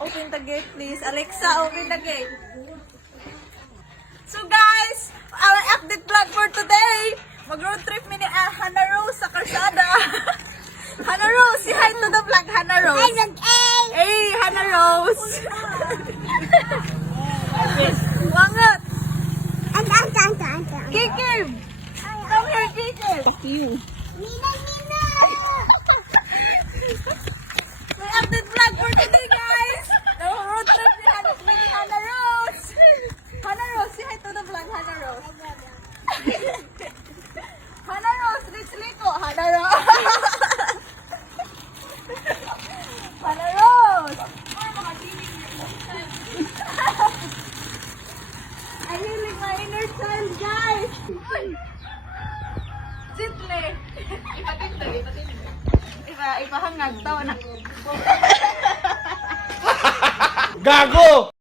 Open the gate, please. Alexa, open the gate. So guys, our update vlog for today. Mag-road trip mini Hannah Rose sa Karsada. Hannah Rose, say hi to the vlog, Hannah Rose. Hey, Hannah Rose. Wangat. Kikim. Come here, Kikim. Fuck you. May update vlog for today, guys. The road trip ni Hannah Rose. Hannah Rose, say hi to the vlog, Hannah Rose. Hannah Rose, let's liko. Hannah Rose. Hannah Rose. I healing my inner child, guys. Sitle. Ipahangag. Tawa na. Gago!